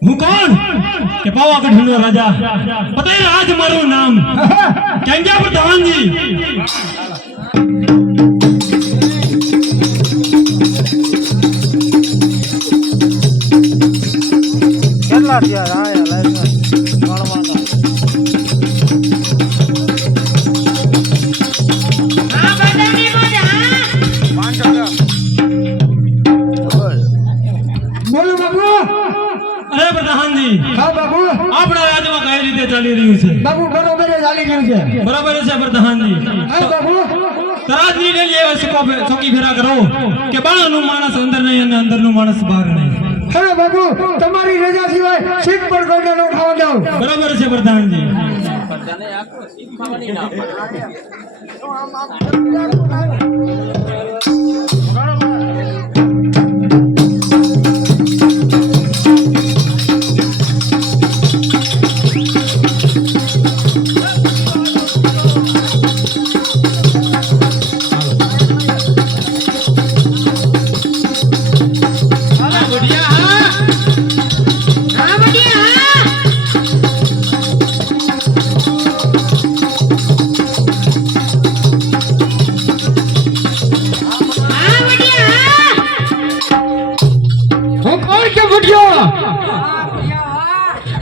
હું કોણ કે પાવાગઢનો રાજા પટેલ આજ મારું નામ કેંગ્યા પ્રધાનજી કેટલા થયા આયા લાઈન ગણવાના હા બાબુ આપણા રાજમાં કઈ રીતે ચાલી રહ્યું છે બાબુ બરોબર ચાલી રહ્યું છે બરાબર છે પ્રધાનજી હા બાબુ તરાજની લઈ ચોકી ફેરા કરો કે બાણાનું માણસ અંદર નહીં અને અંદરનું માણસ બહાર નહીં હા બાબુ તમારી રજા સિવાય શીખ પર કોઈને ન ખાવા દઉં બરાબર છે પ્રધાનજી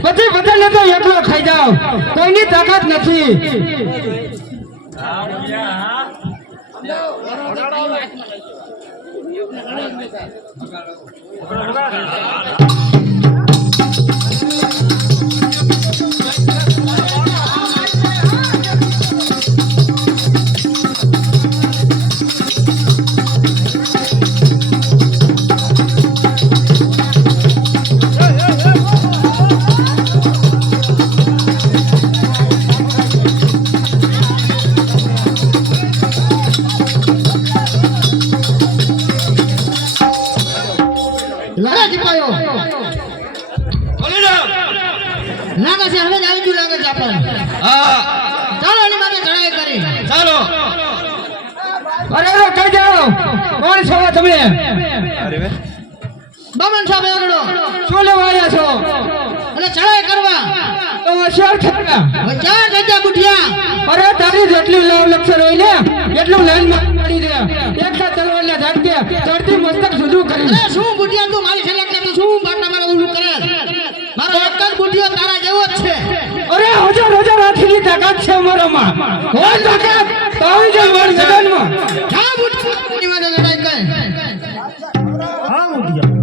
પછી બદલે તો એકલો ખાઈ જાવ કોઈની તાકાત નથી લાગે છે હવે આવી ગયું લાગે છે આપણને હા ચાલો એની માટે ચડાઈ કરી ચાલો અરે કઈ જાઓ કોણ છો તમે અરે વે બામણ સાહેબ આગળો શું લેવા આવ્યા છો અને ચડાઈ કરવા તો હોશિયાર થયા ચાર જગ્યા ગુઠિયા અરે તારી જેટલી લાવ લક્ષર હોય ને એટલું લાઈન માં પડી દે એકલા તલવાર ને ઝાડ દે ચડતી મસ્તક સુધું કરી અરે શું ગુઠિયા તું મારી સેલેક્ટ કરતો શું બાટા મારા ઉલું કરે મારો એક જ ગુઠિયો તારા જેવો જ છે અરે હજાર આઠની તાકાત છે અમારામાં કોઈ તાકાત તાવી જ માર જગનમાં જા ગુઠિયાની માં લડાઈ કરે હા ગુઠિયા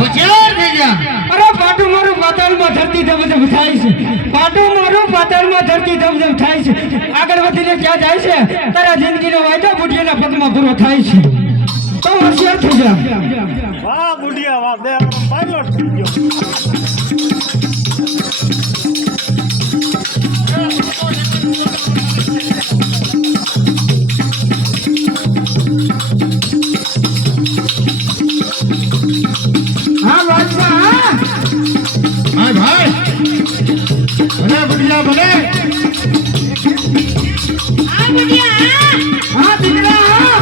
હોશિયાર થઈ જા. અરે પાટું મારું પાતાળમાં ધરતી ધમ ધમ થાય છે. પાટું મારું પાતાળમાં ધરતી ધમ ધમ થાય છે. આગળ વધીને ક્યાં જાય છે? તારા જિંદગીનો વાયદો બુઢિયાના પગમાં પૂરો થાય છે. તો હોશિયાર થઈ જા. વાહ બુઢિયા વાહ બે પાયલોટ થઈ ગયો. હા બાદશાહ હા. હા ભાઈ ભલે બુઢિયા ભલે. હા દીકરા હા.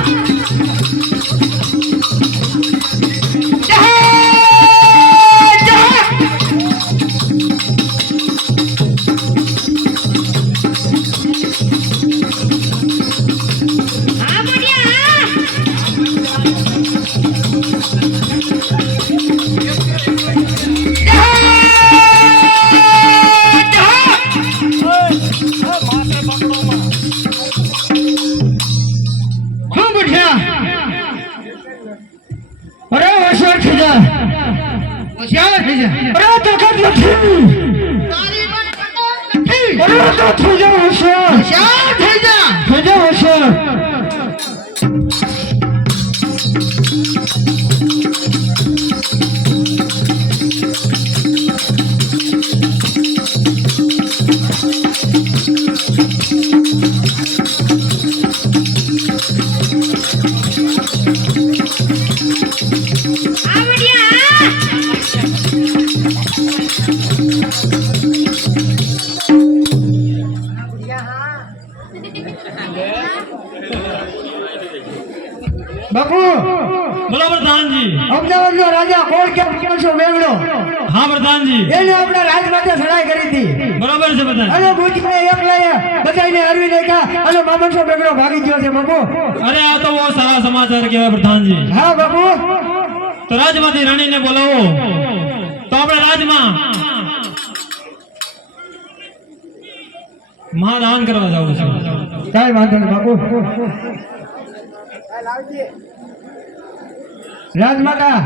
અરે હોશિયાર થઈ જા. હોશિયાર થઈ જા. અરે તાકાત નથી. અરે તો થઈ જા હોશિયાર. હોશિયાર થઈ જા. થઈ જા હોશિયાર. બાપુ બોલો પ્રધાનજી. અમદાવાદનો રાજા કોણ કેમ છો બેગડો? હા પ્રધાનજી. એને આપણા રાજમાતા સડાઈ કરી હતી. બરોબર છે પ્રધાન. અને બુદ્ધને એકલાએ બધાને હરવી નાખ્યા અને મામણસો બેગડો ભાગી ગયો છે બાપુ. અરે આ તો બહુ સારા સમાચાર કહેવાય પ્રધાનજી. હા બાપુ. તો રાજમાંથી રાણીને બોલાવો તો આપણે રાજમાં મહાદાન કરવા જવું છે. કાંઈ વાંધો નહીં બાપુ. રાજમાતા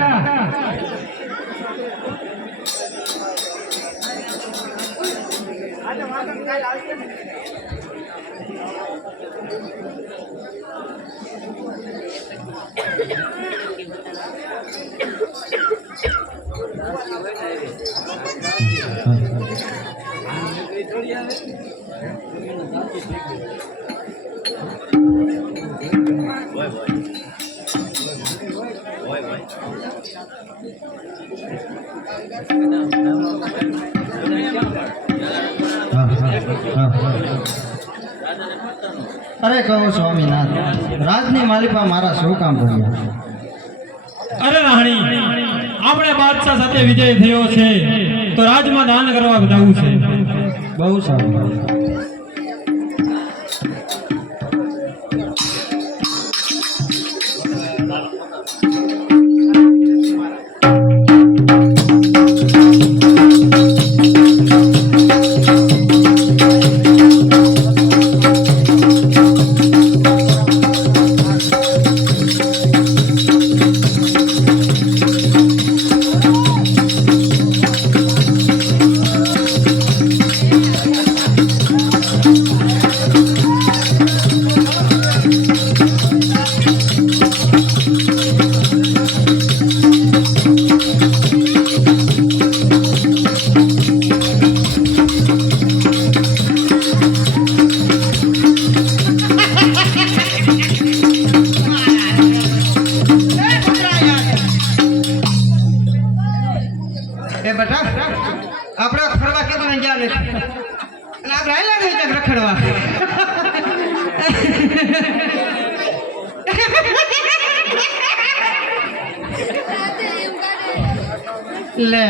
અરે કહો સ્વામીનાથ રાજની માલિકા મારા શું કામ પડ્યા? અરે રાણી, આપણે બાદશાહ સાથે વિજય થયો છે તો રાજમાં દાન કરવા જવું છે. બહુ સારું. આપણે ફરવા કેતો ને ગયા નથી અને આપણે હાલ્યા ગઈ ત્યાં રખડવા. લે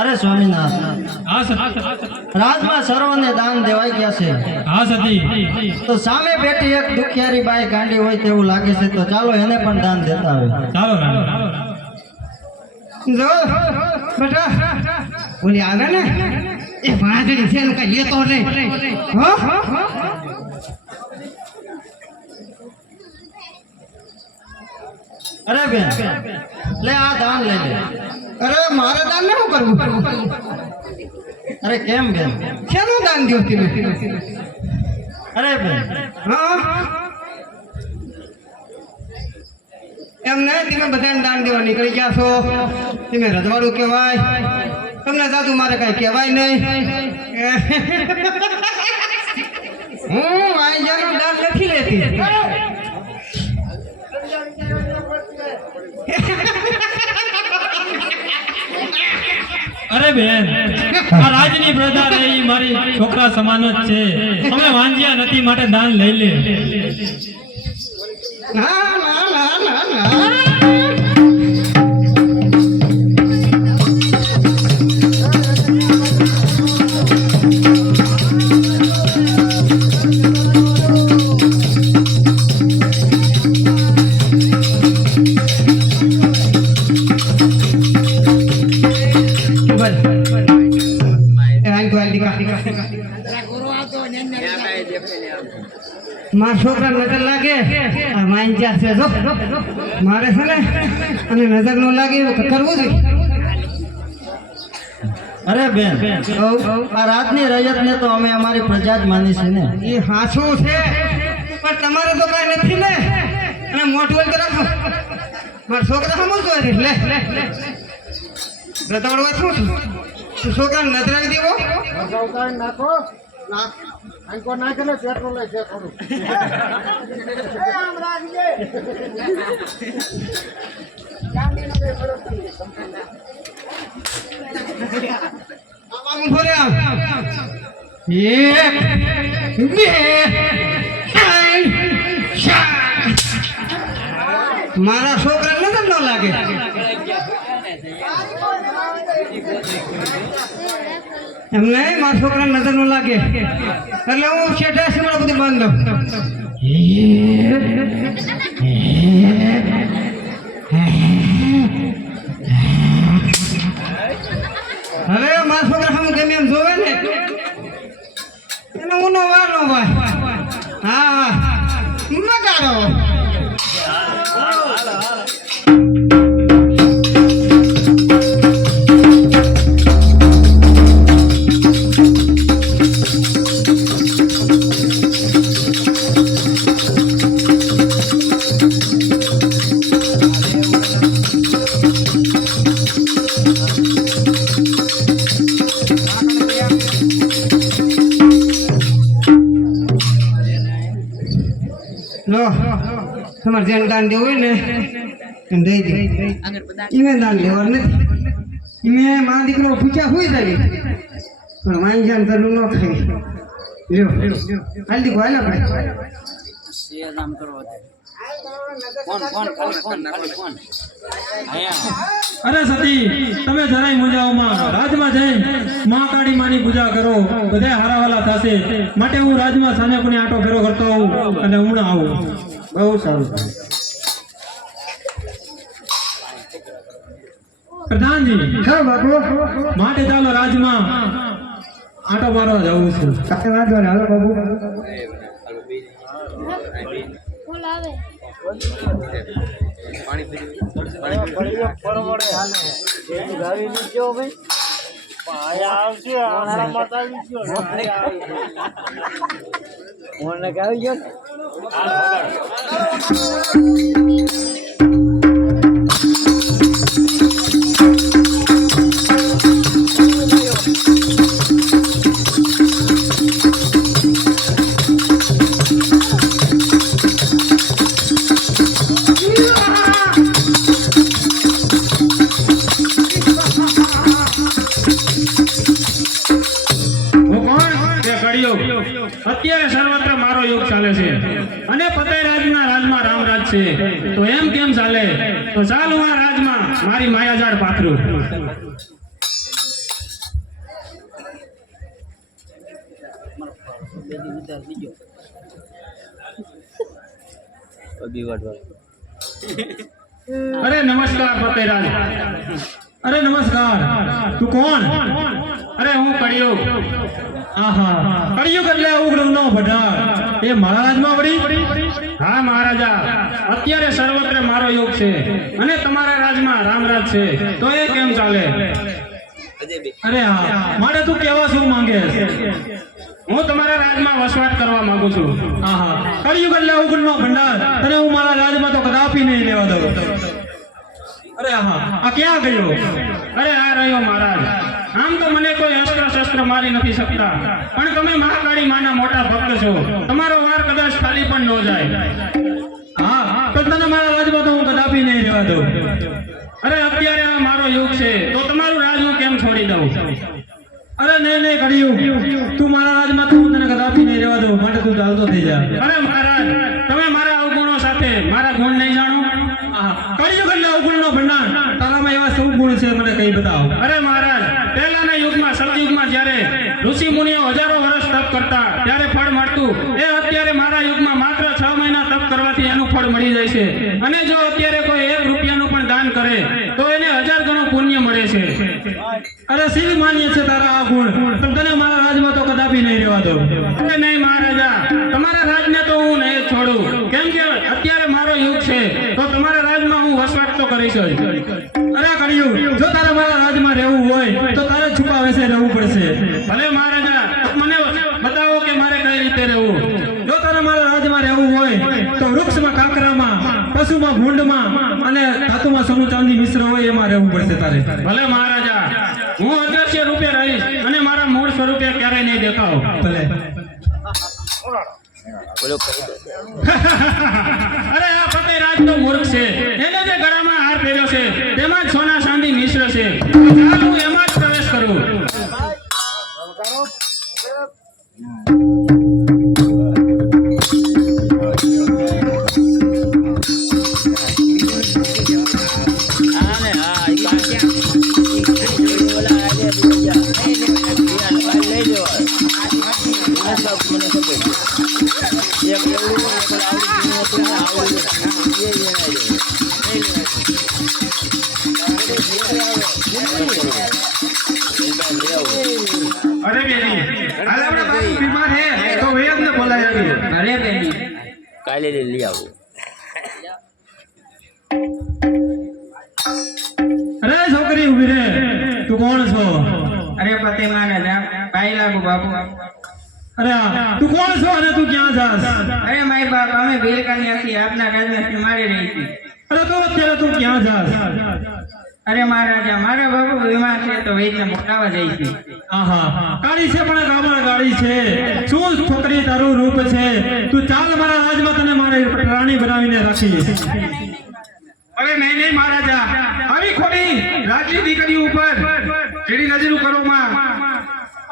અરે સ્વામીનાથ હા સતી. રાજમાં સર્વને દાન દેવાઈ ગયા છે. હા સતી. તો સામે બેઠી એક દુખિયારી બાઈ ગાંડી હોય તેવું લાગે છે, તો ચાલો એને પણ દાન દેતા હોય. ચાલો રાણી. જો બેટા ઓલી આવે ને એ વાઘડી છે એનું કઈ લેતો નહીં હો અરે બેન લે આ દાન લઈ લે. અરે મારે દાન ને શું કરવું અરે કેમ બેન? શેનું દાન દ્યો તમે અરે બેન હા એમ નહીં તમે બધાને દાન દેવા નીકળી ગયા છો તમે રજવાડું કહેવાય તમને દાદુ મારે કઈ કહેવાય નહીં હું આઈજાનું દાન નથી લેતી અરે બેન આ રાજની પ્રજા રે ઈ મારી છોકરા સમાન જ છે. અમે વાંજ્યા નથી માટે દાન લઈ લે. ના ના ના ના ના મારા છોકરા નજર લાગે આ વાંજ્યા છે જો મારે છે ને અને નજર ન લાગે એવું કરવું જોઈએ અરે બેન આ રાતની રજત ને તો અમે અમારી પ્રજા જ માની છે ને. એ હાચું છે પણ તમારે તો કઈ નથી ને અને મોટું તો રાખો મારા છોકરા સમજતો લે લે રતાવડવા શું તું છોકરાને નજરાવી દેવો નાખો આંકો નાખેલો પેટ્રોલ લઈ છે થોડું મારા છોકરા નજર ન લાગે એમ નહીં મારા છોકરા નજર ન લાગે એટલે હું શેઠા સિમડા બધું બંધ હવે મારા છોકરા સામે ગમે એમ જોવે ને એને ઉનો વાર નો ભાઈ હા મગાડો લો તમારે જેને દાન દેવું હોય ને એને દઈ દે ઈમે દાન લેવાનું નથી ઈમે મારા દીકરો પૂછ્યા હોય જાય પણ માઈ જાન તરનું ન ખાઈ લ્યો હાલ દીકરો હાલ આપણે અરે સતી તમે જરાય મુંજાઓમાં રાજમાં જઈ મહાકાળી માની પૂજા કરો બધા હારાવાલા થશે માટે હું રાજમાં સાને કોને આટો ફેરો કરતો હોઉં અને હમણાં આવું. બહુ સારું. પ્રધાનજી હા બાપુ માટે ચાલો રાજમાં આટો મારવા જવું છું. કાંઈ વાંધો નહીં હાલો બાપુ અત્યારે સર્વત્ર મારો યોગ ચાલે છે અને ફતેહરાજના રાજમાં રામરાજ છે તો એમ કેમ ચાલે? તો ચાલ હું આ રાજમાં મારી માયાજાળ પાથરું. અરે નમસ્કાર ફતેહરાજ. અરે નમસ્કાર. તું કોણ? અરે હું કળિયુગ. આહા કળિયુગ એટલે ઉગ્રનો ભઢાર એ મારા રાજમાં વળી. હા મહારાજા, અત્યારે સર્વત્ર મારો યુગ છે અને તમારા રાજમાં રામરાજ છે, તો એ કેમ ચાલે? અરે હા મારે તું કેવા શું માંગે છે? હું તમારા રાજમાં વસવાટ કરવા માંગુ છું. આહા કળિયુગ એટલે ઉગ્રનો ભંડાર તને હું મારા રાજમાં તો કદાપી નહીં લેવા દઉં. અરે હા આ ક્યાં ગયો? અરે આ રહ્યો મહારાજ. આમ તો મને કોઈ અસ્ત્ર શસ્ત્ર મારી નથી શકતા, પણ તમે મહાકાળી માના મોટા ભક્ત છો, તમારો વાર કદાચ ખાલી પણ ન જાય. હા તો તને મારા રાજમાં તો હું કદાપી નહીં લેવા દઉં. અરે અત્યારે આ મારો યુગ છે, તો તમારું રાજ હું કેમ છોડી દઉં? અરે નહીં નહીં કળિયુગ તું મારા રાજમાં તો હું તને કદાપી નહીં લેવા દઉં, માટે તું ચાલતો થઈ જા. અરે મહારાજ, તમે મારા અવગુણો સાથે મારા ગુણ નહીં જાણો? કળિયુગ એટલે અવગુણનો ભંડાર તારામાં એવા સૌ ગુણ છે મને કઈ બતાવો. અરે મહારાજ, પહેલાના યુગમાં સતયુગમાં જ્યારે ઋષિ મુનિઓ હજારો વર્ષ તપ કરતા ત્યારે ફળ મળતું, એ અત્યારે મારા યુગમાં માત્ર 6 મહિના તપ કરવાથી એનું ફળ મળી જાય છે. અને જો અત્યારે કોઈ 1 રૂપિયાનું પણ દાન કરે તો એને 1000 ગણું પુણ્ય મળે છે. અરે શિવ માન્ય છે તારા આ ગુણ, પણ તને મારા રાજમાં તો કદાપી નહીં રહેવા દઉં. અરે નહીં મહારાજા, તમારા રાજને તો હું નહીં છોડું, કેમ કે અત્યારે મારો યુગ છે, તો તમારા રાજમાં હું વસવાટ તો કરીશ જ. અરે કળિયુગ જો તારે મારા રાજમાં રહેવું હોય તો તારે છુપા વેશે રહેવું પડશે. ભલે મહારાજા, મને બતાવો કે મારે કઈ રીતે રહેવું. જો તારે મારા રાજમાં રહેવું હોય તો વૃક્ષમાં કાંકરામાં, પશુમાં ભૂંડમાં અને ધાતુમાં સોનું ચાંદી મિશ્ર હોય એમાં રહેવું પડશે તારે. ભલે મહારાજા, હું અદ્રશ્ય રૂપે રહીશ અને મારા મૂળ સ્વરૂપે ક્યારેય નહીં દેખાવ. ભલે. અરે આ ફતેહ રાજ તો મૂર્ખ છે, એને જે ગળામાં હાર પહેર્યો છે તેમાં જ સોના ચાંદી મિશ્ર છે, ચાલ હું એમાં જ પ્રવેશ કરું. અરે બેની, હાલ આપણે બાપુ બીમાર છે તો વૈદ્યને બોલાવી આવીએ. અરે બેની કાલે લઈ આવું. અરે છોકરી ઊભી રે, તું કોણ છો? અરે પતે મહારાજા, પાઈ લાગુ બાપુ. અરે તું કોણ છો અને તું ક્યાં જાસ? અરે માય બાપ, અમે ભીલ કન્યાથી આપના રાજમાં મારી રહી હતી. અરે તો અત્યારે તું ક્યાં જાસ? અરે મહારાજા, મારા બાપુ બીમાર છે તો વૈદ્યને બોલાવવા જાય છે. આહા કાળી છે પણ ગામડા ગાળી છે. શું છોકરી તારું રૂપ છે? તું ચાલ મારા રાજમાં તને મારે રાણી બનાવીને રાખીશ. અરે નહીં નહીં મહારાજા, આવી ખોટી રાજની દીકરીઓ ઉપર કેડી નજરો કરો માં.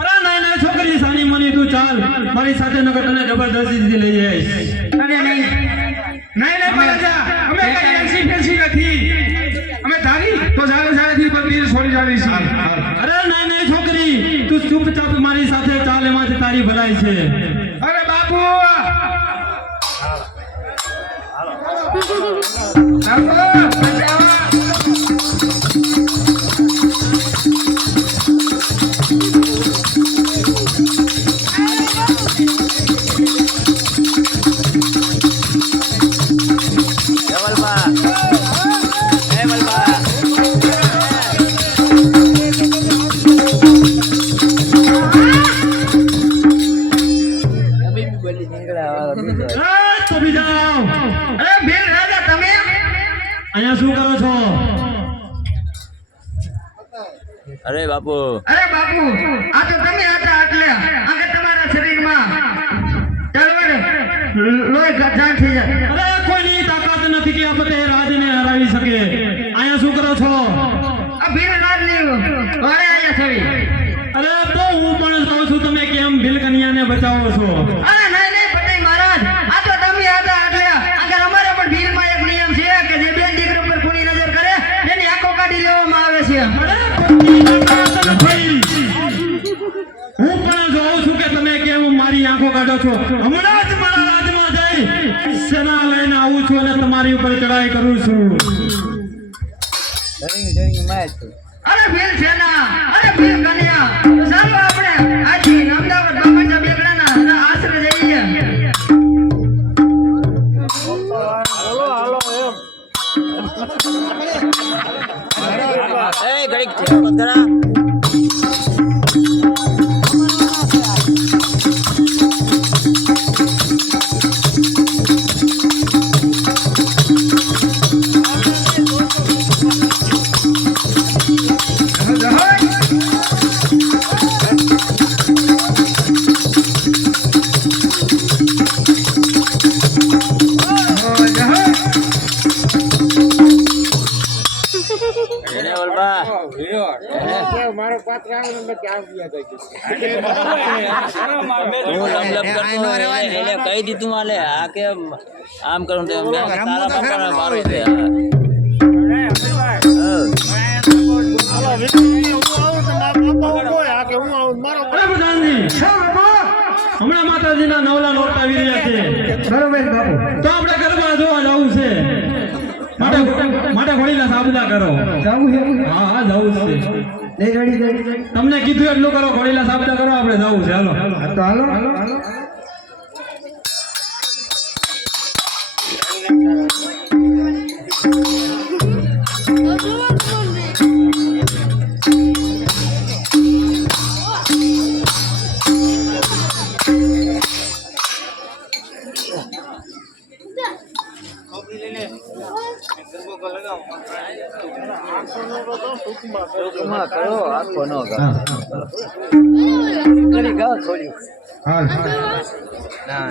અરે નહીં નહીં છોકરી સાની મની તું ચાલ મારી સાથે, નકર તને જબરદસ્તીથી લઈ જઈશ. અરે નહીં નહીં નહીં મહારાજા, અમે કઈ એન્સી ફેન્સી નથી, અમે ધારી તો જાણે જાણેથી બદલીને છોડી જાવી છે. અરે નહીં નહીં છોકરી તું ચૂપચાપ મારી સાથે ચાલ, એમાં જ તારી ભલાઈ છે. અરે બાપુ, તો બી જાઓ. અરે ભીલ રાજા, તમે અહીંયા શું કરો છો? અરે બાપુ, અરે બાપુ, આ તો તમે હતા એટલે આ કે તમારા શરીરમાં તલવાર લોહી ગઠાણ થઈ જાય. અરે કોઈની તાકાત નથી કે આ ફતેહ રાજને હરાવી શકે. અહીંયા શું કરો છો? આ ભીલ રાજની વારે આયા છવી. અરે તો હું પણ કહું છું તમે કેમ ભીલકન્યાને બચાવો છો? અરે નહીં નહીં પટેલ મહારાજ, આ તો તમે હતા એટલે આગળ અમારે પણ ભીલમાં એક નિયમ છે કે જે બેન દીકરી ઉપર કોની નજર કરે એની આંખો કાઢી લેવામાં આવે છે. અરે કોઈની તાકાત નથી. હું પણ જોઉં છું કે તમે કેમ મારી આંખો કાઢો છો. હમણાં જ મારા રાજમાં જઈ સેના લઈને આવું છું અને તમારી ઉપર ચડાઈ કરું છું. અરે ભીલ સેના, અરે ઠીક કન્યા. તો ચાલો આપણે આજે અમદાવાદ બાબાના બેગડાના આશરે જઈએ. એ ઘડીક ઠેકો કરા. એને ઓલબા હું લપ કરતો એને કહી દીધું માલે આ કે આમ કરું તેમ તારા બાપાને મારો છે અરે પ્રધાનજી, હમણાં માતાજીના નવલા નોરતા આવી રહ્યા છે. બરોબર બાપુ. તો આપણે ગરબા જોવા જવું છે. માટે ઘોડીના સાબદા કરો. જાવું છે? હા હા જવું છે. રેડી. તમને કીધું એટલું કરો, ઘોડીના સાબદા કરો, આપણે જવું છે. હાલો તો હાલો. કરો આખો નો હા. થોડી હા. ના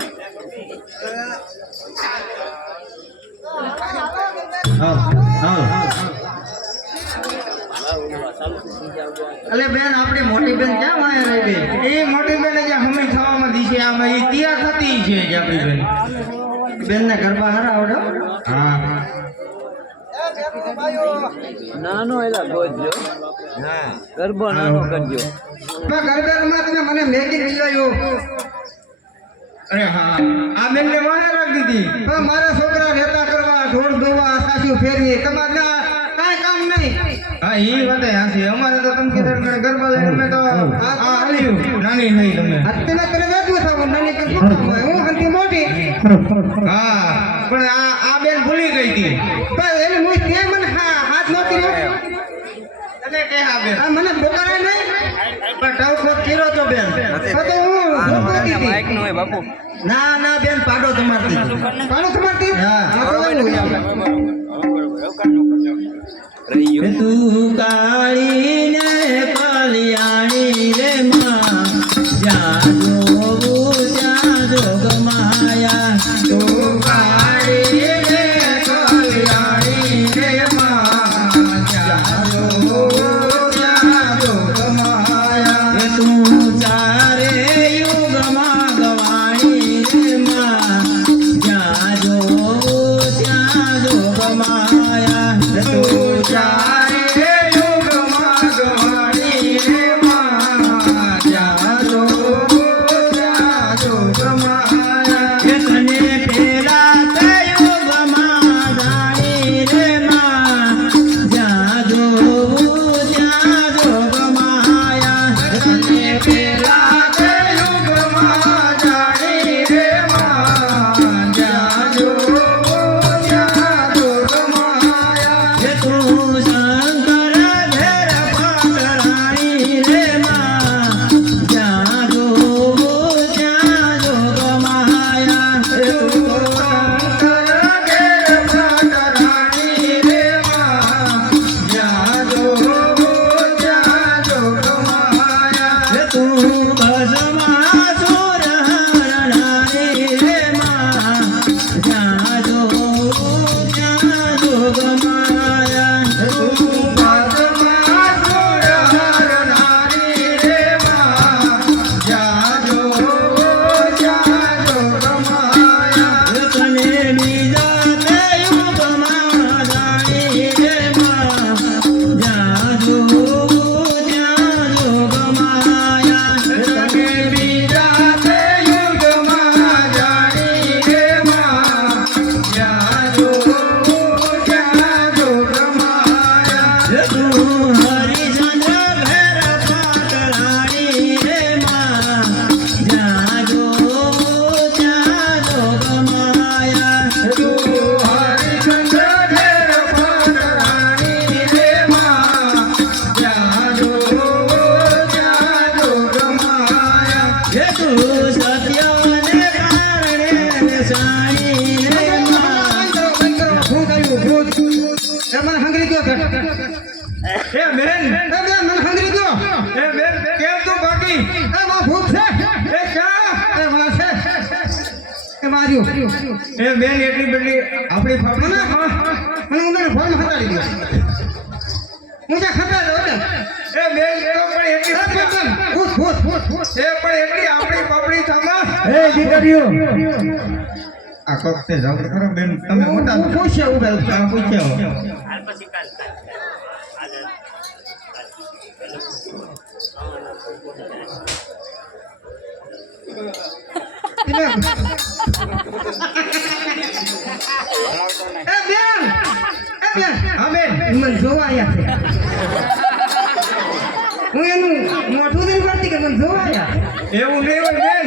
અલે બેન આપણી મોટી બેન ક્યાં વાયા રહી ગઈ? એ મોટી બેન જે હમણાં થવામાં દીશે આમાં એ તૈયાર થતી છે જ આપણી બેન. બેનને ગરબા હારા આવડે? હા. નાનો એલા ગોજજો હા ગરબો નાનો કરજો ગરબામાં તમે મને મેગી ખીલાયો. અરે હા, આ બેનને વાયા રાખી દીધી. પણ મારા છોકરા રહેતા કરવા ઢોળ ધોવા સાસુ ફેરવી તમારે કાંઈ કામ નહીં. હા એ વાત હાસી. અમારે તો તમે કીધું ગરબા લઈને અમે તો આ હાલ્યું નાની નહીં તમે અત્યારે તને વેચવું થાવું નાની કે હું હંતી મોટી. હા પણ આ બેન ભૂલી ગઈ હતી. પણ એને મુઈ તે મને હાથ નહોતી રહ્યો. તને કે હા બેન આ મને બોકાય નહીં પણ ટાઉકો કર્યો તો બેન. તો હું બોકાતી હતી. માઈક નો હોય બાપુ. ના ના બેન પાડો તમારથી. પાડો તમારથી? હા તું કાળી ને કલ્યાણી રે માં જ્યાં જોવું ત્યાં જોગ માયા. તું કાળી ને કલ્યાણી રે માં જ્યાં જોવું ત્યાં જોગ માયા. તું ચારે યુગમાં ગવાણી રે માં જ્યાં જોવું ત્યાં જોગ માયા. તું ચારે યુગમાં ગવાણી રે માં જ્યાં જોવું ત્યાં જોગ માયા. તને એ બેન મને હંગરી દો એ બેન કેમ તું બાકી એ માં ભૂખ છે એ ક્યાં એ માં છે એ માર્યો એ બેન એટલી બધી આપણી ફાફડી ને મને ઉંદર ફોન હટાડી દો હું જે ખતા દો ને એ બેન તો પણ એટલી ભૂખ એ પણ એટલી આપણી ફાફડી થામા એ દીકરીઓ આ કોક છે જાવ ખરો બેન તમે મોટા પૂછ્યા ઉભા પૂછ્યા મને જોવા આવ્યા છે હું એનું મોઢું નહીં કરતી કે મને જોવા આવ્યા એવું નહીં હોય બેન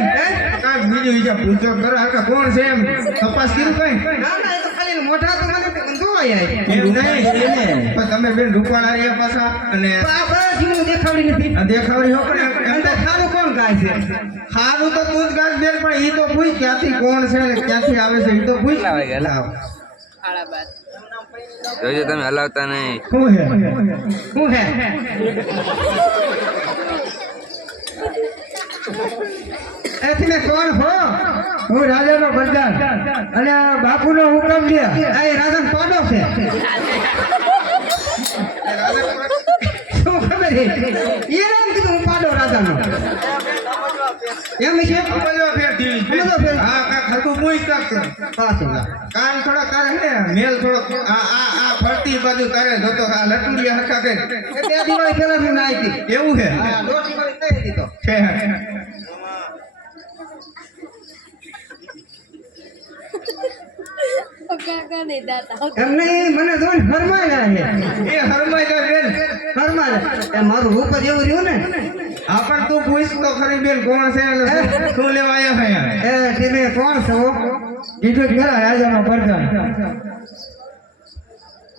કાંઈક બીજું વિચાર પૂછો કરો હા કોણ છે એમ તપાસ કર્યું કઈ ના ના એ તો ખાલી મોઢા તો મને જોવા આવ્યા એવું નહીં પણ તમે બેન રૂપાળા રહ્યા પાછા અને હું દેખાવડી નથી દેખાવડી હો પણ સારું કોણ ગાય છે સારું તો તું જ ગાય બેન પણ એ તો પૂછ ક્યાંથી કોણ છે ને ક્યાંથી આવે છે એ તો પૂછ જોજો તમે હલાવતા નહીં શું હે એથી કોણ હો હું રાજાનો બરદાર અને બાપુનો હુકમ છે આ રાજા પાડો છે શું ખબર છે એ રામ કીધું હું પાડો રાજાનો એમ છે બધો ફેર થઈ હા કા ખરકું પૂછ તક કાન થોડા તારે ને મેલ થોડો આ ફરતી બાજુ તારે જોતો આ લટુડિયા હરખા કે બે દિવાળી પહેલા હું નાઈ હતી એવું છે હા દોઢ દિવાળી થઈ હતી તો છે એમને મને જોઈને ફરમાયા છે એ ફરમાયા બેન ફરમાયા એ મારું રૂપ જ એવું રહ્યું ને આ પણ તું પૂછ તો ખરી બેન કોણ છે શું લેવા આવ્યા છે એ તમે કોણ છો કીધું ખરા રાજાનો પ્રધાન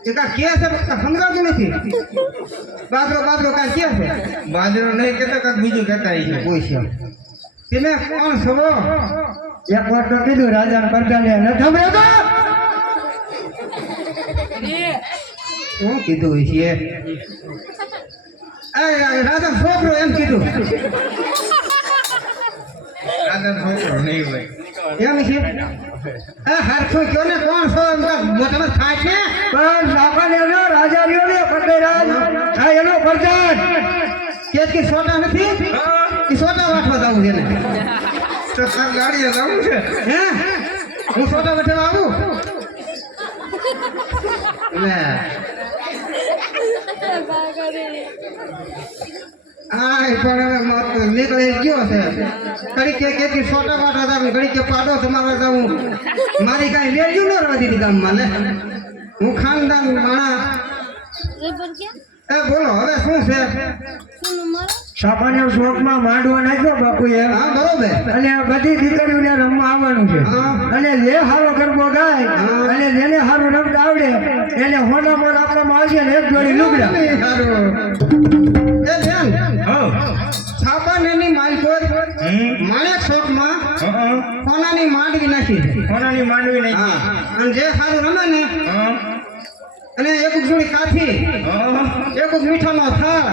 એ કા કે છે સમજાતું નથી બાજરો કા કે છે બાજરો નહીં કેતા કાક બીજું કહેતા છે પૂછ્યો તમે કોણ છો એક વાર તો કીધું રાજાનો પ્રધાન ન થમ્યો તો શું કીધું છે રાજા છોકરો એમ કીધું રાજા છોકરો નહીં હોય એમ છે હરખું કયો ને કોણ છો મોટામાં થાય છે પણ સામાન્ય એનો રાજા રહ્યો ને પટેરાજ આ એનો પ્રધાન કે છોટા નથી કે છોટા વાટવા જવું છે ને તો ગાડીએ જવું છે હે હું છોટા વાટવા આવું હા પણ નીકળી ગયો છે ઘડી કે છોટા પાટા હતા ઘડી કે પાડો તમારે જવું મારી કાંઈ લેજો ન રહેવા દીધી ગામમાં લે હું ખાનદાન માણા એ બોલો હવે શું છે સામાન્ય શોખમાં માંડવા નાખ્યો બાપુએ હા બરોબર અને બધી દીકરીઓને રમવા આવવાનું છે અને જે હારો ગરબો ગાય અને જેને હારું રમતા આવડે એને હોના મોર આપવામાં આવશે ને એક જોડી લુગડા છાપાની માલકોર માણેક શોખમાં સોનાની માંડવી નાખી અને જે હારું રમે ને અને એક જોડી કાઠી એક મીઠાનો થાળ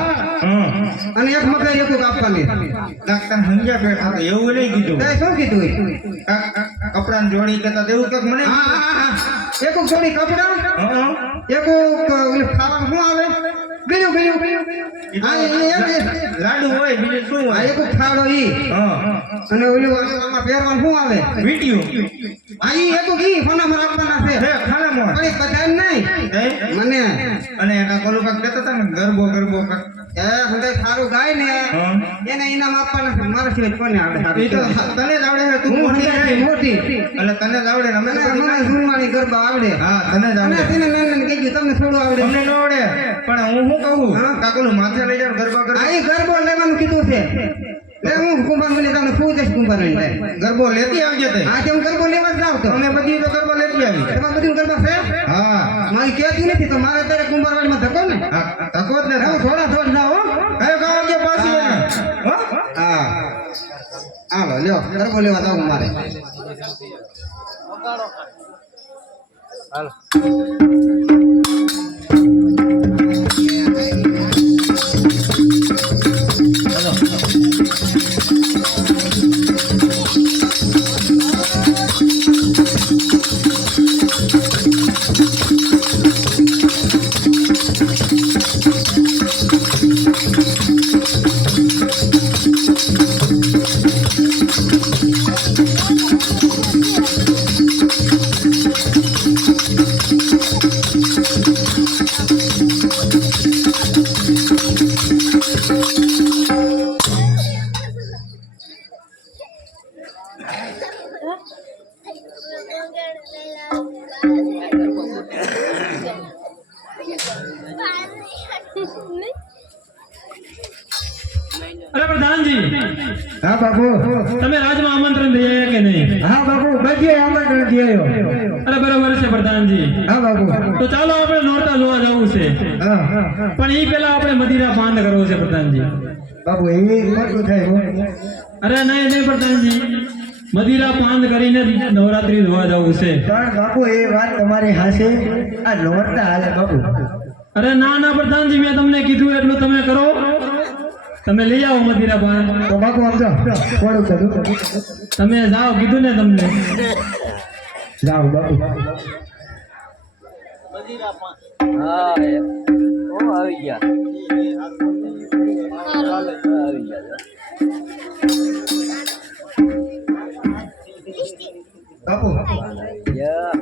અને એક મકાઈ એક આપવાની ડાક્ટર સમજ્યા બેઠા એવું નહીં કીધું શું કીધું કપડાની જોડી કહેતા એવું કંઈક મને એક જોડી કપડા એક ખાવાનું શું આવે બીજું લાડુ હોય બીજું શું હોય એક થાળો ઈ અને ઓલું આમાં પહેરવાનું શું આવે વીડિયો આ ઈ એક ઈ ફોનામાં રાખવાના છે હે ખાનામાં પણ બધા નહીં મને અને એના કોલું કાક દેતા હતા ને ગરબો એ હંદે સારું ગાય ને એને ઇનામ આપવાના છે મારા સિવાય કોને આવડે સારું ઈ તો તને જ આવડે છે તું મોટી એટલે તને જ આવડે મને ઝુમવાની ગરબા આવડે હા તને જ આવડે તને મેં કીધું તમને થોડું આવડે તમને ન આવડે પણ હું શું કહું કાકોલું માથે લઈ જાવ ગરબા કરવા આ ગરબો લેવાનું કીધું છે લે હું કુંભાર મને તમને પૂછે કુંભાર ને ગરબો લેતી આવજે તે હા તેમ ગરબો લેવા જાવ તો અમે બધી તો ગરબો લેતી આવી તમાર બધી ગરબા છે હા મારી કેતી નથી તો મારે તારે કુંભારવાડીમાં ધકો ને ધકો જ ને હું થોડા જાવ કયો ગાવ કે પાછી હો હા હાલો લ્યો ગરબો લેવા જાવ મારે હાલો અરે પ્રધાનજી, હા બાપુ. તમે રાજમાં આમંત્રણ દઈ આવ્યા કે નહીં? હા બાપુ, બધે આમંત્રણ થયો. અરે બરોબર છે પ્રધાનજી. હા બાપુ. તો ચાલો આપણે નોરતા જોવા જવું છે, હા પણ એ પેલા આપણે મદિરા પાન કરવો છે પ્રધાનજી. બાપુ, એવી મોટું થાય હો. અરે નહીં નહીં પ્રધાનજી, મદિરા પાન કરીને નવરાત્રી જોવા જવું છે. પણ બાપુ, એ વાત તમારી હાશે. આ નોરતા હાલે બાપુ. અરે ના ના પ્રધાનજી, મેં તમને કીધું એટલું તમે કરો. તમે લઈ આવો મદિરા પાન. તો બાપુ સમજો થોડું કરું. તમે જાઓ, કીધું ને તમને. જાઓ બાપુ. હા આવી ગયા આવી ગયા બાપુ, યા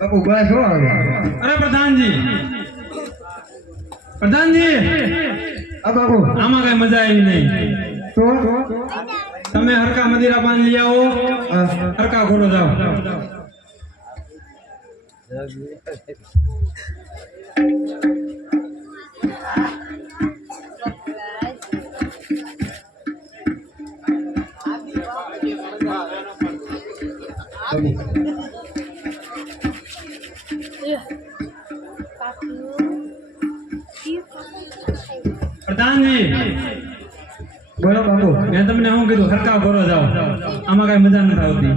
બાપુ બસ હો હવે. અરે પ્રધાનજી, પ્રધાનજી, હા બાપુ. આમાં કઈ મજા આવી નહીં. તો તમે હરકા મદિરા પાન લઈ આવો, હરકા ઘોડો જાઓ. પ્રધાનજી, બોલો બાપુ. મેં તમને શું કીધું? હરકા ઘોડો જાઓ, આમાં કઈ મજા નથી આવતી.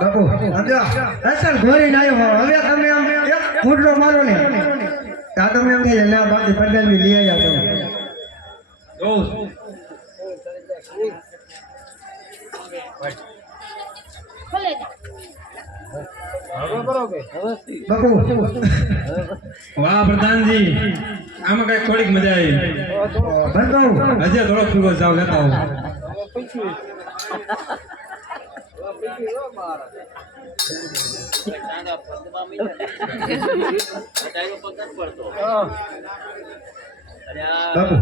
બાપુ સમજો, અસલ ઘોરીને આવ્યો. હવે તમે આમ એક ફૂટલો મારો ને ત્યાં તમે એમ કહે ના બાકી પ્રધાનજી લઈ આવ્યા તમે. જોઉં. બાપુ વાહ પ્રધાનજી, આમાં કઈ થોડીક મજા આવી. ભરતો હજી થોડોક ફીગો જાવ, લેતા આવો. બાપુ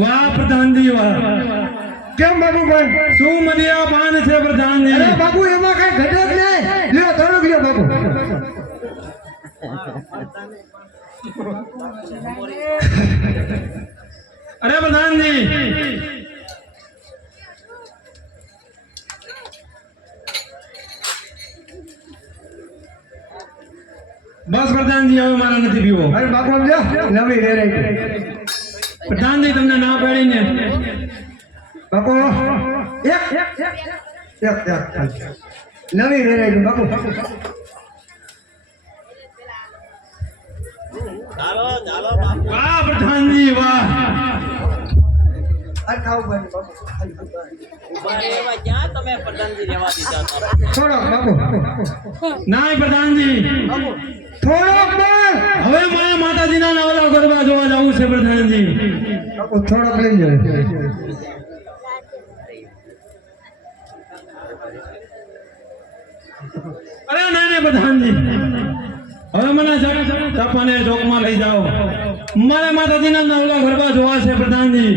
વાહ પ્રધાનજી, વાહ. કેમ બાપુ ભાઈ? શું મદિરા પાન છે પ્રધાનજી? અરે બાપુ, એમાં કઈ ઘટે જ નહીં. લ્યો થોડુંક લ્યો બાપુ. અરે પ્રધાનજી, બસ પ્રધાનજી, હવે મારા નથી પીવો. અરે બાપુ સમજો, નવી વેરાયટી. પ્રધાનજી, તમને ના પાડી ને. બાપુ એક નવી વેરાયટી બાપુ. વાહ પ્રધાનજી, વાહ. આ ખાવું બને બાપુ. ક્યાં તમે પ્રધાનજી રહેવા દીધા હતા? થોડોક બાપુ. ના પ્રધાનજી, થોડોક બસ. હવે મારા માતાજીના નવલા ગરબા જોવા જવું છે પ્રધાનજી. બાપુ થોડોક લઈ જાય. અરે નહીં નહીં પ્રધાનજી, હવે મને ચાપાને ચોકમાં લઈ જાઓ. મારે માતાજીના નવલા ગરબા જોવા છે પ્રધાનજી.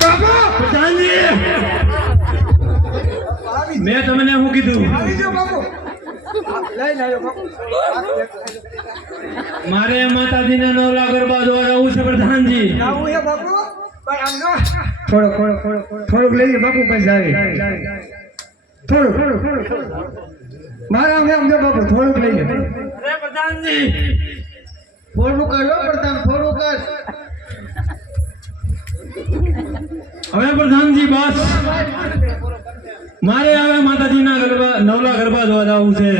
બાપુ પ્રધાનજી, મેં તમને શું કીધું? મારે માતાજીના 9 લાખ ગરબા જોવા જવું છે પ્રધાનજી. થોડુંક લઈએ બાપુ પછી આવી થોડુંક મારા અમે સમજો બાપુ થોડુંક લઈએ અરે પ્રધાનજી થોડું કરો પ્રધાન થોડું કર હવે પ્રધાનજી બસ મારે હવે માતાજીના ગરબા 9 લાખ ગરબા જોવા જવું છે.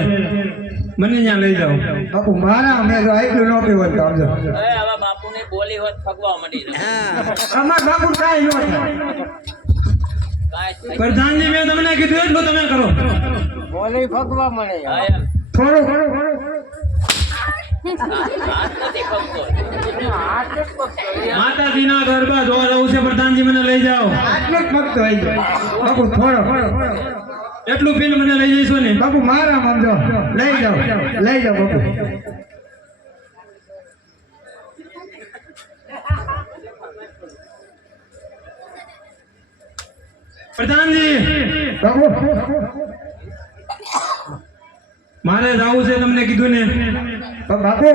મને ત્યાં લઈ જાઓ. બાપુ મારા અમે જો આટલું ન પીવું તો સમજો હવે બાપુની બોલી હોત ફગવા મળી જાય. અમાર બાપુ કાંઈ ન થાય કાંઈ પ્રધાનજી મેં તમને કીધું એટલું તમે કરો. હા એમ. થોડું હાથ નથી ફગતો. માતાજીના ગરબા જોવા જવું છે પ્રધાનજી, મને લઈ જાઓ. આટલું જ ફક્ત હોય છે. બાપુ થોડો એટલું પીને મને લઈ જઈશો ને? બાપુ મારા સમજો લઈ જાઓ બાપુ પ્રધાનજી બાપુ મારે જવું છે તમને કીધું ને. બાપુ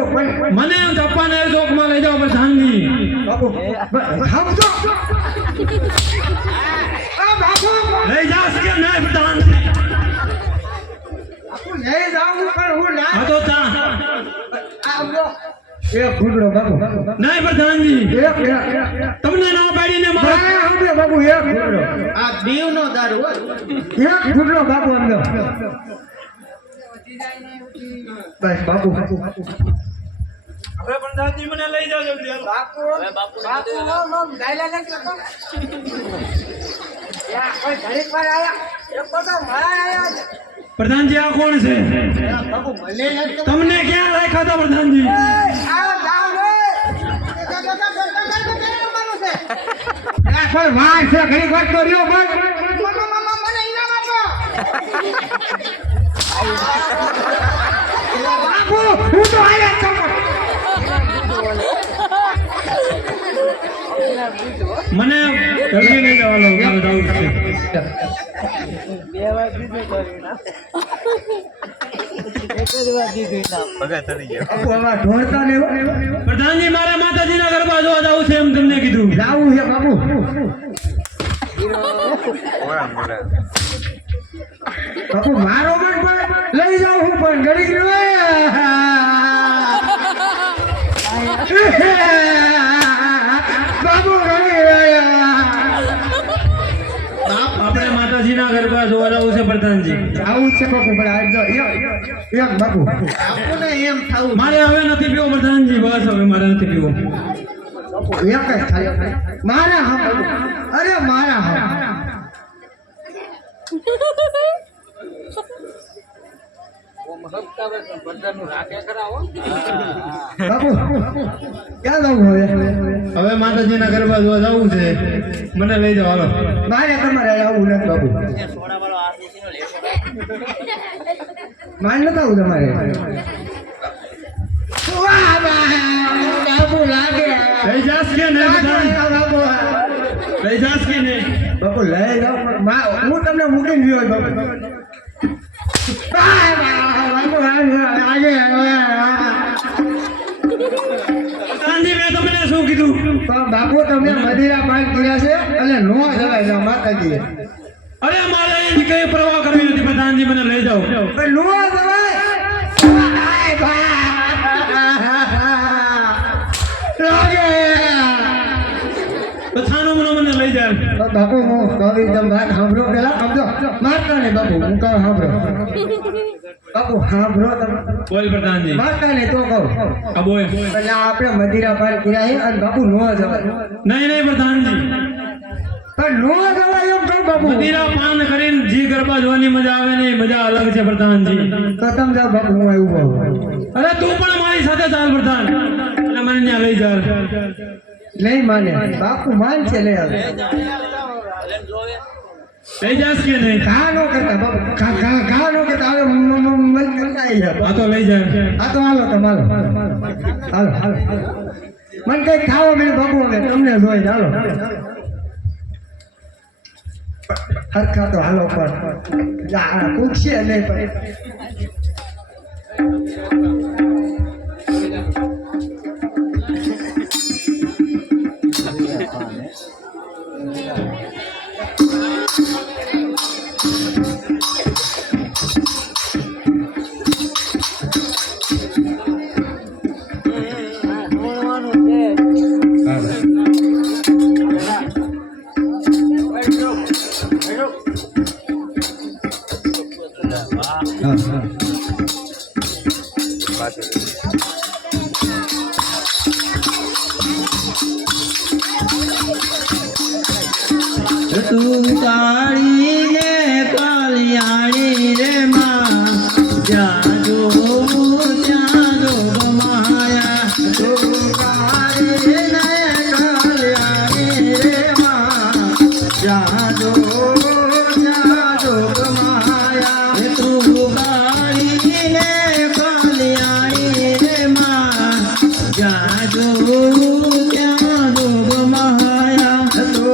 મને ચપ્પાને ચોકમાં લઈ જાઓ પ્રધાનજી. બાપુ સમજો બાપુ લઈ જાશ કે નહીં પ્રધાનજી? લઈ જાઉં પણ હું ના હા તો ચા એક ઘૂંટડો બાપુ નહીં પ્રધાનજી, એક તમને ના પાડીને મારે સમજો બાપુ એક ઘૂંટડો આ દીવનો દારૂ હો. એક ઘૂંટડો બાપુ સમજો બસ બાપુ હવે પ્રધાનજી મને લઈ જાઓ જલ્દી. હવે બાપુને કીધું પ્રધાનજી આ કોણ છે? તમને ક્યાં રાખ્યા હતા પ્રધાનજી? પણ વાર છે ઘણી વાર તો રહ્યો બસ બાપુ હું તો આયા છું મને જલ્દી લઈ જવાનો મારે જવું છે. બાપુ આવા ઢોળતા ને પ્રધાનજી મારે માતાજીના ગરબા જોવા જવું છે એમ તમને કીધું. જાવું છે બાપુ બાપુ મારો મન પણ લઈ જાઉં હું પણ ઘડીક બાપુ આપણે માતાજીના ગરબા જોવા જવું છે પ્રધાનજી. આવું છે બાપુ પણ આજ તો એક બાપુ એમ થવું મારે હવે નથી પીવો પ્રધાનજી, બસ હવે મારે નથી પીવો. એક જ થાય મારા હા બાપુ અરે મારા હા બાપુ ક્યાં જવું હવે હવે માતાજીના ગરબા જોવા જવું છે, મને લઈ જાઓ હાલો. મારે તમારે આવું નથી બાપુ સોડાવાળો આરસીસીનો લેશો. મારે નથી આવું તમારે વાહ બાપુ લાગે લઈ જાશ કે નહીં પ્રધાન? બાપુ લઈ જાશ કે નહીં? બાપુ લઈ જાઓ હું તમને મૂકીને ગયો બાપુ પ્રધાનજી મેં તમને શું કીધું? બાપુ તમે મદિરા પાક કર્યા છે અને નો જવાય જાઓ માતાજી અરે મારે એની કઈ પરવા કરવી નથી પ્રધાનજી, મને લઈ જાઓ. નો જવાય તો છાનો મનો મને લઈ જાય. બાપુ હું કહું એકદમ વાત સાંભળો પેલા સમજો મારતા ને બાપુ હું કહું સાંભળો બાપુ સાંભળો તમે બોલ પ્રધાનજી. મારતા ને તો કહું આ બોલ. એટલે આપણે મદિરા પાર કર્યા છે અને બાપુ નો જવાય નહીં નહીં પ્રધાનજી, પણ નો જવાય એમ કહું બાપુ મદિરા પાન કરીને જી ગરબા જોવાની મજા આવે ને એ મજા અલગ છે પ્રધાનજી. તો તમે જાઓ બાપુ હું આવ્યું અરે તું પણ મારી સાથે ચાલ પ્રધાન, અને મને ત્યાં લઈ જા. નહીં માને બાપુ માન છે લઈ આવે લઈ જાશ કે નહીં? ઘા નો કરતા બાપુ ઘા નો કરતા હવે કરતા આવી જાય આ તો લઈ જાય. આ તો હાલો તમે હાલો મને કઈ ખાવા મળ્યું બાપુ હવે તમને જોઈ હાલો હરખા તો હાલો પણ પૂછશે નહીં પણ તું કાળી ને કાલિયાણી રે માં જ્યાં જોવું ત્યાં જોગ માયા તું કાળી ને કાલિયાણી રે માં જ્યાં જોવું ત્યાં જોગ માયા તું કાળી ને કાલિયાણી રે માં જ્યાં જોવું ત્યાં જોગ માયા તું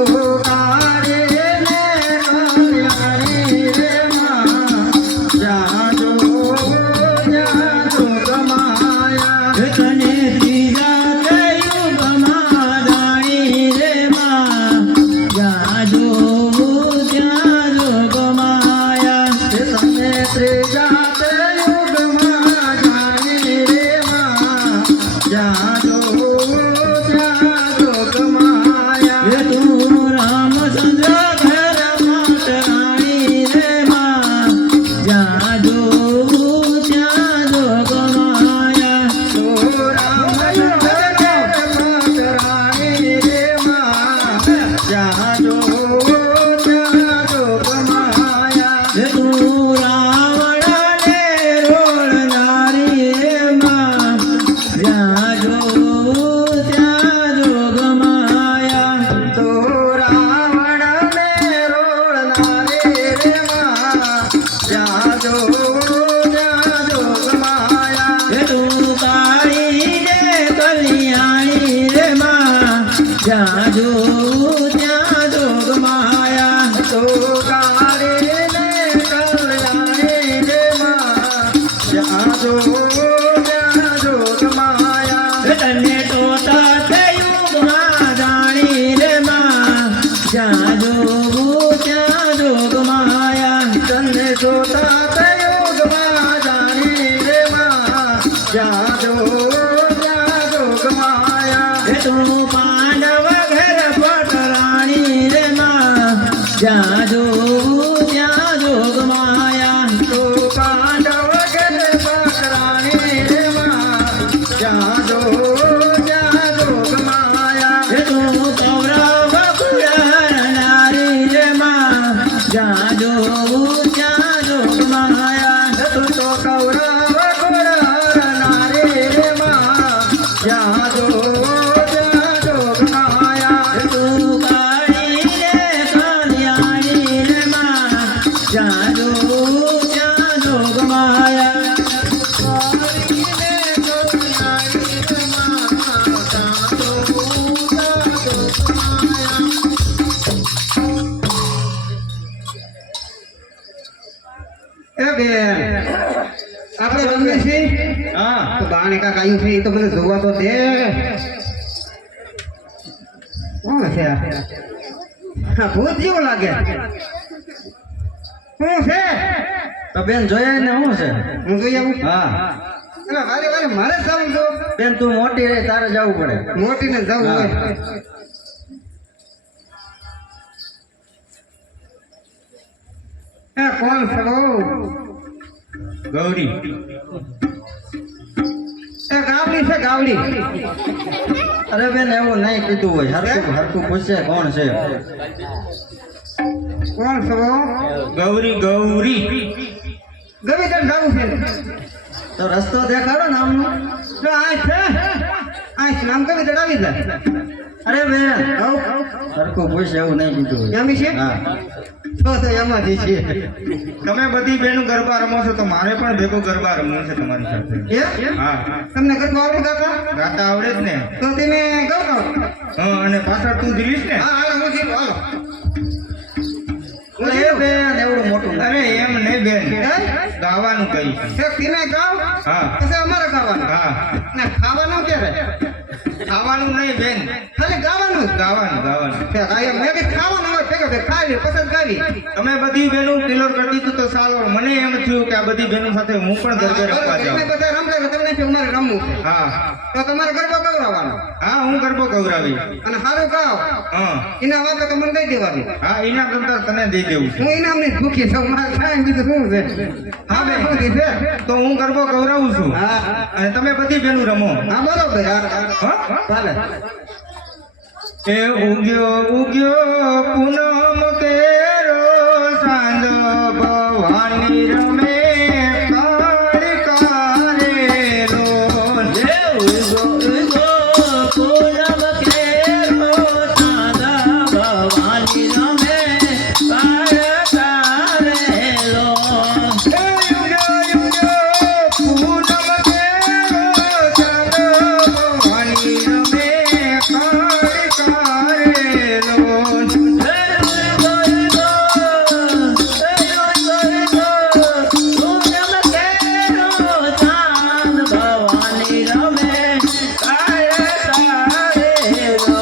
આપણે રમીએ છીએ હા તો બાણે કાક આવ્યું છે એ તો બધું જોવા તો દે કોણ છે હા ભૂત જેવું લાગે શું છે તો બેન જોઈએ ને શું છે હું જોઈ આવું હા એટલે મારે જવું તો બેન તું મોટી રહી તારે જવું પડે મોટીને જવું હોય એ કોણ છે બહુ ગૌરી એ ગાવડી છે ગાવડી અરે બેન એવું નહીં કીધું હોય હરકું હરકું પૂછે કોણ છે કોણ છે બહુ ગૌરી ગૌરી ગમે તેમ જવું છે તો રસ્તો દેખાડો ને આમનો તો આ છે નામ કવિ દડાવી દે અરે બેન હરકું પૂછે એવું નહીં કીધું હોય એમ છે હા તો એમાંથી છે તમે બધી બેનું ગરબા રમો છો તો મારે પણ ભેગો ગરબા રમવું છે તમારી સાથે હા તમને ગરબા આવડે કાકા ગાતા આવડે જ ને તો તમે ગાવ હા અને પાછળ તું દિલીશ ને હા હાલો હું જીરું હાલો હું એ બેન એવડું મોટું અરે એમ નહીં બેન હે? ગાવાનું કહી એક તીને ગાવ હા પછી અમારે ગાવાનું હા ને ખાવાનું ક્યારે ખાવાનું નહીં બેન ખાલી ગાવાનું જ. ગાવાનું ગાવાનું તે આ એમ મેં કીધું ખાવાનું હોય ભેગા ભેગા ખાઈ લે પછી જ ગાવી અમે બધી બહેનો ક્લિયર કરી દીધું તો સાલો મને એમ થયું કે આ બધી બહેનો સાથે હું પણ ગરબે રમવા તમે જાઉં બધા રમતા એટલે તમને થયું મારે રમવું છે હા તો તમારે ગરબા ગવડાવવાનો હા હું ગરબો ગૌરાવી અને સારું ગાવ હા ઇનામ આપે તો મને દઈ દેવાનું હા એના કરતા તને દઈ દેવું છું હું ઇનામની ભૂખી છું મારે ખાઈને બીજું શું છે હા બેન શું દીધે? તો હું ગરબો ગૌરાવું છું હા અને તમે બધી બહેનો રમો હા બરોબર હા ચાલે એ ઉગ્યો ઉગ્યો પૂનમ કેરો સાંજ ભવાની રમે કાળકારેલો. પૂનમ કેરો સાદા ભવાની રમે કાળકારેલો. એ ઉગ્યો ઉગ્યો પૂનમ કેરો સાંજ ભવાની રમે કાળકારેલો.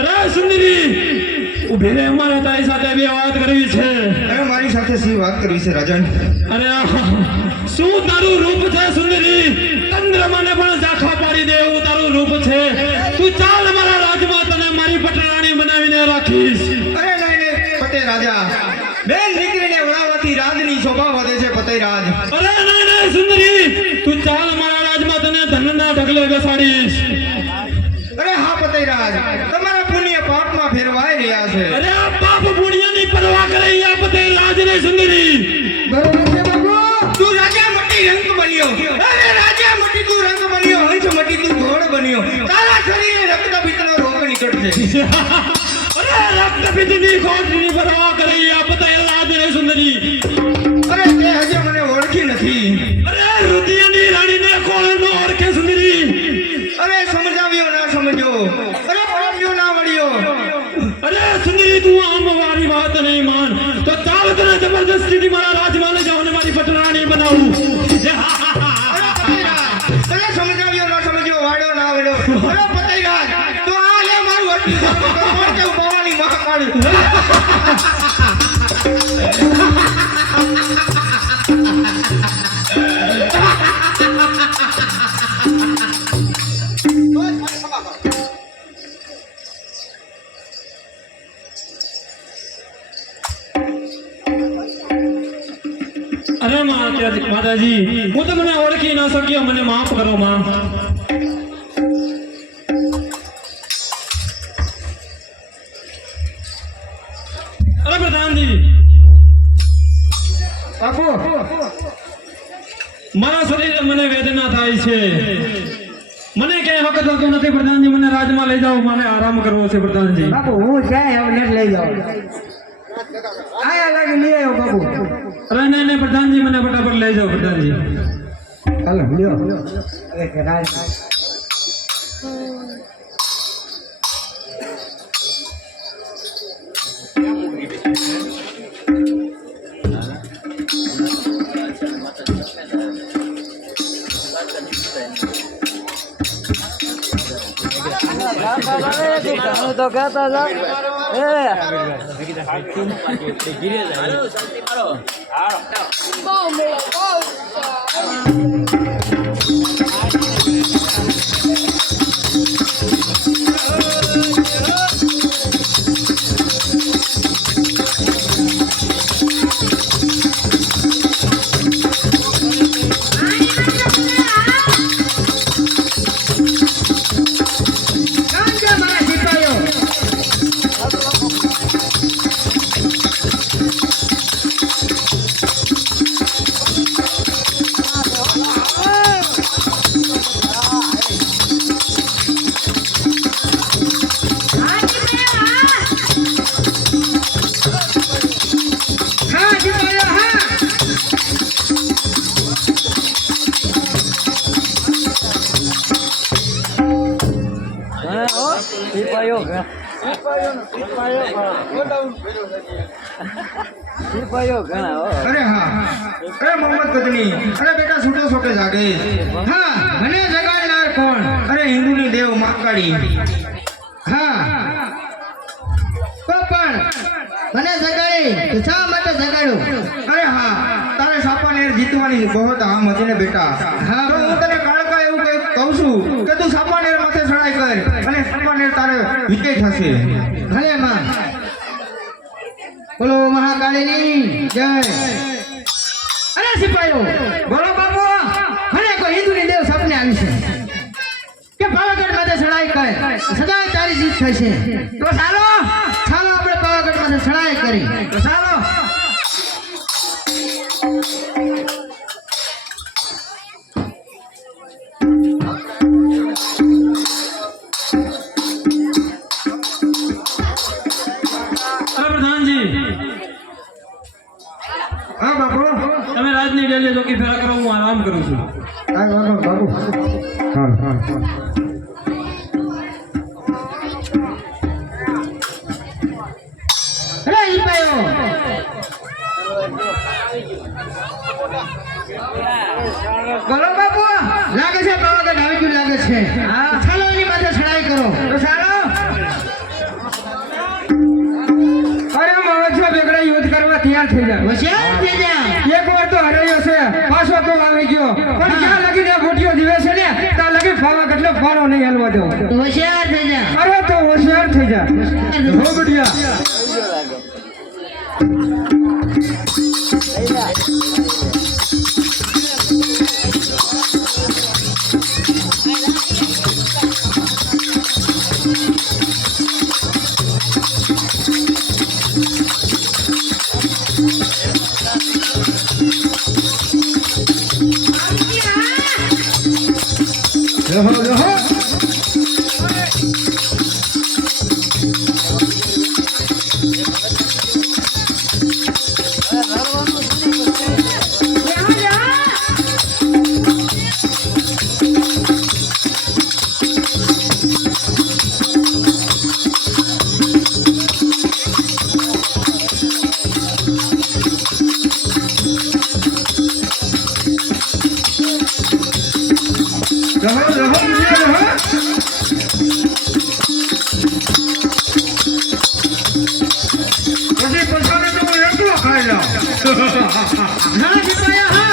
અરે સુંદરી ઉભી રે, મારે તારી સાથે બે વાત કરવી છે. અરે મારી સાથે શી વાત કરવી છે રાજન? અરે શું તારું રૂપ છે સુંદરી, ચંદ્રમાને પણ ઝાંખા પાડી દે એવું તારું રૂપ છે. તું ચાલ મારા રાજમાં, તને મારી પટરાણી બનાવીને રાખીશ. અરે નહીં નહીં પતે રાજા, બેન દીકરીને વળાવવાથી રાજની શોભા વધે છે પતે રાજ. અરે નહીં નહીં સુંદરી, તું ચાલ મારા રાજમાં, તને ધનના ઢગલે બેસાડીશ. અરે હા પતે રાજ, તમારા પુણ્ય પાપમાં ફેરવાઈ રહ્યા છે. અરે આ પાપ પુણ્યની પરવા કરે આ પતે રાજ ને સુંદરી. બરોબર છે બાબુ, તું રાજા મટી રંગ બન્યો. અરે રાજા મટી તું રંગ બન્યો, હંસ મટી તું ઘોડ બન્યો. તારા શરીરે રક્તપિત્તનો રોગ નીકળશે. અરે રક્તપિત્તની ખોટની પરવા કરે આ પતે રાજ ને સુંદરી. અરે તે હજુ મને ઓળખી નથી. અરે રુધિરની રાણીને કોણ ન ઓળખે સુંદરી. અરે સમજાવ્યો ના સમજો, અરે પામ્યો ના વળ્યો. અરે સુંદરી તું આમ મારી વાત નહીં માન તો ચાલ, તને જબરદસ્તીથી મારા રાજમાં લઈ જાઉં ને મારી પટરાણી બનાવું. અરે પતૈરાજ, તને સમજાવ્યો ના સમજો, વાળ્યો ના વળ્યો. અરે પતૈરાજ, તો આ લે મારું અટકી કોણ કે ભવાની મહાકાળી. અરે માતાજી, હું તમને ઓળખી ના શક્યો, મને માફ કરો માં. અરે પ્રધાનજી, બાપુ મારા શરીરે મને વેદના થાય છે. મને ક્યાંય હક થતો નથી પ્રધાનજી, મને રાજમાં લઈ જાઓ, મને આરામ કરવો છે પ્રધાનજી. બાપુ હું જાય હવે નથી લઈ જાઉં. આયા લાગે લઈ આવ્યો બાપુ. અરે નહીં નહીં પ્રધાનજી, મને ફટાફટ લઈ જાઓ પ્રધાનજી. હાલો લ્યો. અરે કે રાજ તો કહેતા હતા ઘણા અરે હા, અરે મોહમ્મદ ગજની, અરે બેટા છૂટો છોટે જાગે. હા મને જગાડનાર કોણ? અરે હિન્દુની દેવ મહાકાળી. હા તો પણ મને જગાડી તો શા માટે જગાડ્યું? અરે હા, તારે સાપાનેર જીતવાની બહુ હામ હતી ને બેટા. હા તો હું તને કાળકા એવું કંઈક કહું છું કે તું સાપાનેર માથે ચડાઈ કર અને સાપાનેર તારે વિજય થશે. ભલે માં, બોલો મહાકાળીની જય. અરે સિપાહીઓ બોલો બાપુ, મને કોઈ હિન્દુની દેવ સપને આવી છે કે પાવાગઢ માથે ચડાઈ કરે સદાય તારી જીત થશે. તો ચાલો ચાલો આપણે પાવાગઢ માથે ચડાઈ કરી. તો ચાલો. હા બાપુ, તમે રાજની ડેલી ચોકી ફેરા કરો, હું આરામ કરું છું. હા બાપુ. હા હા અરે સિપાહીઓ બોલો બાપુ, લાગે છે પાવાગઢ આવી ગયું લાગે છે. ચાલો એની માથે ચડાઈ કરો. તો ચાલો. તૈયાર થઈ જા હોશિયાર થઈ જા. એક વાર તો હરાયો છે પાછો તો આવી ગયો પણ જ્યાં લગી ને ગોટીઓ જીવે છે ને ત્યાં લગી ફાવા કેટલો ફાળો નહીં હલવા દો હોશિયાર થઈ જા. અરે તો હોશિયાર થઈ જા હો બઢિયા રહો રહો પછી પછાડે તો હું એકલો ખાઈ જાઉં હા દીપાયા